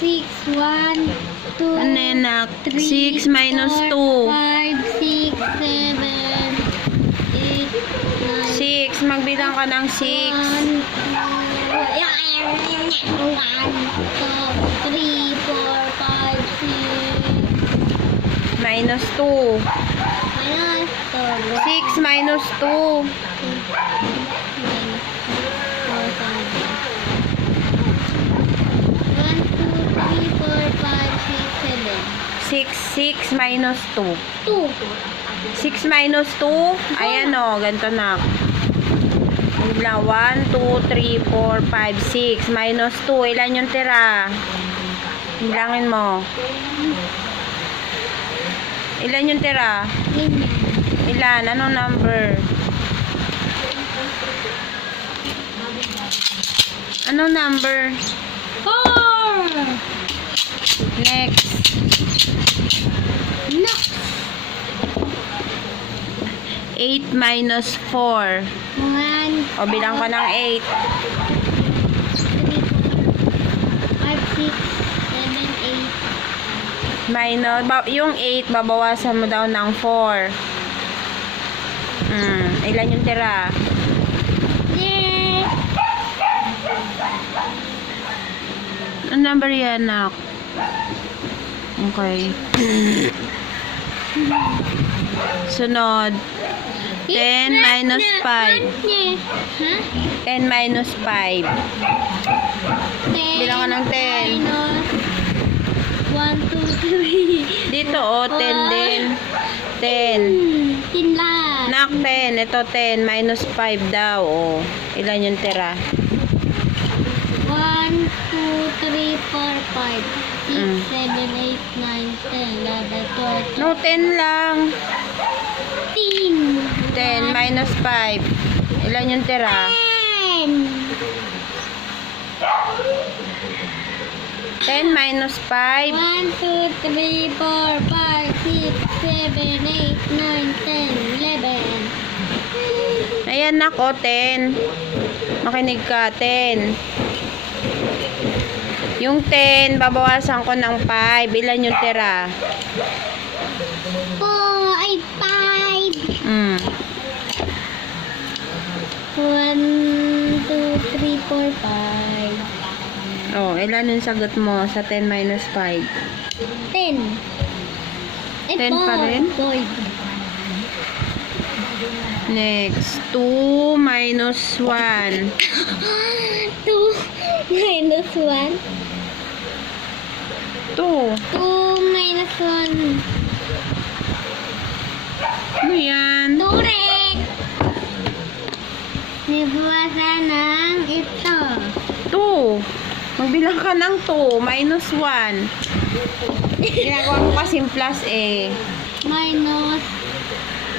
6, 1, 2, Ano yan, nak? 3, 6 minus 2. 5, 6, 7, 8, 9, 6. Magbilang ka ng 6. 1, 2, 3, 4, 5, 6, Minus 2. minus 6 minus 2. 6 minus 2. 2. 6 minus 2. Ayan o, ganito na. Bigla, 1, 2, 3, 4, 5, 6. Minus 2. Ilan yung tira? Bilangin mo. Ilan yung tira? Ilan? Anong number? Anong number? 4. Next. No. 8 minus 4. 1. O, bilang ka ng 8. 5, 6, 7, 8. Minus, yung 8, babawasan mo daw ng 4. Ilan yung tira? Yeah. Ano number yan, nak? Okay. Sunod. 10 minus 5. Ha? 10 minus 5. Bilang ka ng 10. Minus 1, 2, 3. Dito, oh, 10 din. 10. 10 lang. Nak, 10. Ito, 10. Minus 5 daw, oh. Ilan yung tira? 1, 2, 3, 4, 5, 6, 7, 8, 9, 10, 11, 12, No, 10 lang. 13. 10 minus 5. Ilan yung tira? 10 minus 5. 1, 2, 3, 4, 5, 6, 7, 8, 9, 10, 11. Ayan, nako, 10. Makinig ka, 10. Yung 10, babawasan ko ng 5. Ilan yung tira? 4, ay 5. 1, 2, 3, 4, 5. Oh, ilan yung sagot mo sa 10 minus 5? 10. 10 pa rin? Boy. Next, 2 minus 1. 2 minus 1. 2. 2 minus 1. Ano yan? Correct. Nibuwasan ng ito. 2. Magbilang ka ng 2. Minus 1. Ginagawa ko kasi plus eh. Minus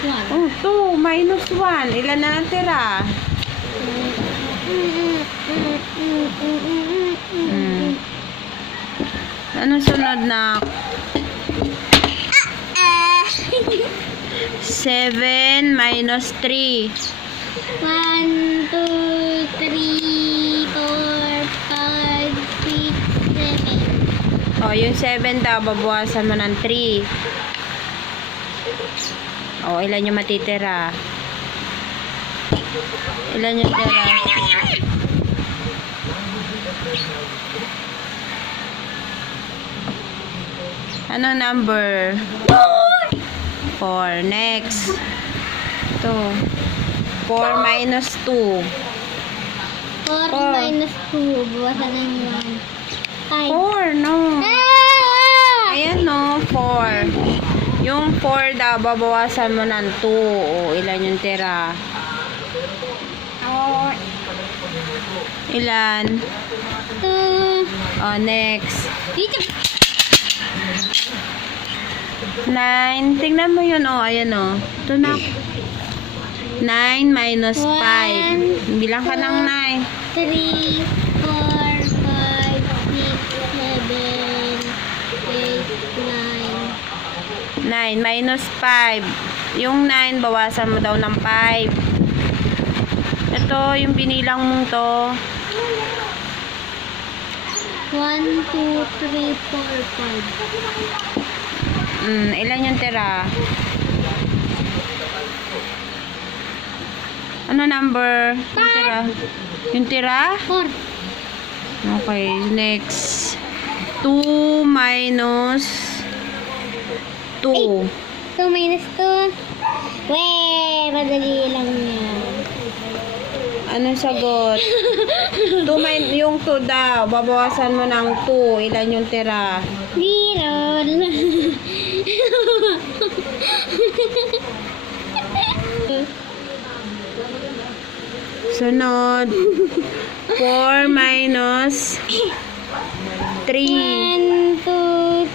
1. Oh, 2. Minus 1. Ilan na natira? Anong sunod na? 7 minus 3. 1, 2, 3, 4, 5, 6, 7. Oh, yung 7 daw, babawasan mo ng 3. Oh, ilan yung matitira? Ilan yung tira? Anong number? 4. Next. Ito. 4 minus 2. 4 4. minus 2. Bawasan na yung 1. 4, no. Ah! Ayan, no. 4. Yung 4 daw, babawasan mo ng 2. O, ilan yung tira? Ilan? 2. O, next. Dito. 9. Tingnan mo yun, o. Ayan, o. Ito na. 9 minus 5. Bilang ka ng 9. 3, 4, 5, 6, 7, 8, 9. 9 minus 5. Yung 9, bawasan mo daw ng 5. Ito, yung binilang mong to. 1, 2, 3, 4, 5. Ilan yung tira? Ano number? Yung tira? Yung tira? 4. Okay, next. 2 minus 2. 2 minus 2. Weh, madali lang yan. Anong sagot? Yung 2 daw. Babawasan mo ng 2. Ilan yung tira? 0. Sunod. 4 minus 3. 1, 2,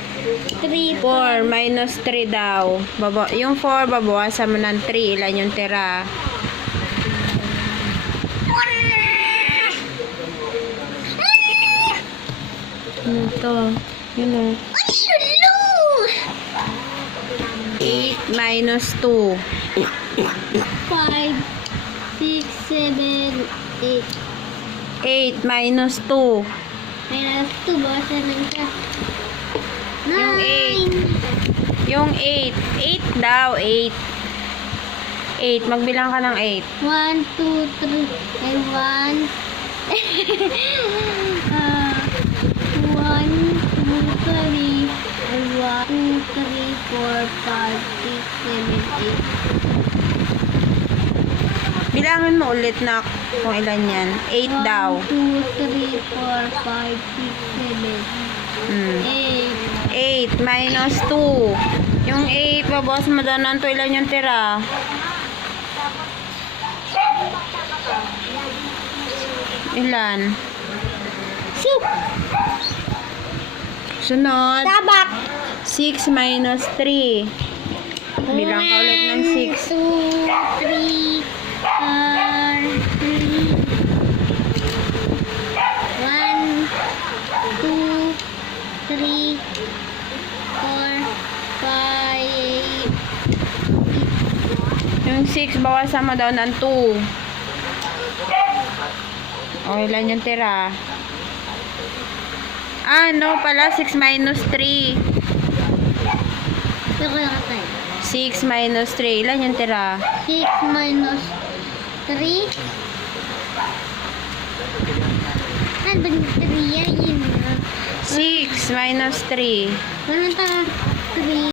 3, 4 minus 3 daw. Yung 4, babawasan mo ng 3. Ilan yung tira? Ano to? Yun o. 8 minus 2. 5, 6, 7, 8. 8 minus 2. Minus 2, bawasan lang siya. Yung 9. Yung 8. 8 daw. 8. 8. Magbilang ka ng 8. 1, 2, 3, and 1. 1, 2, 3, and 1, 2, 3, 4, 5, 6, 7, 8. Bilangin mo ulit na kung ilan yan. 8 daw. 1, 2, 3, 4, 5, 6, 7, 8. 8 minus 2. Yung 8, babawas mo daw ng 2. Ilan yung tira? Ilan? Soup! Sunod. Tabak! 6 minus 3. Bilang ka ulit ng 6. 2, 3, 4, 3. 1, 2, 3, 4, 5, 8. Yung 6, bawasan mo daw ng 2. O, ilan yung tira? No pala. 6 minus 3. Pero kaya ka tayo. 6 minus 3. Ilan yung tira? 6 minus 3. Ano ba yung 3 yan? 6 minus 3. Walang tara. 3.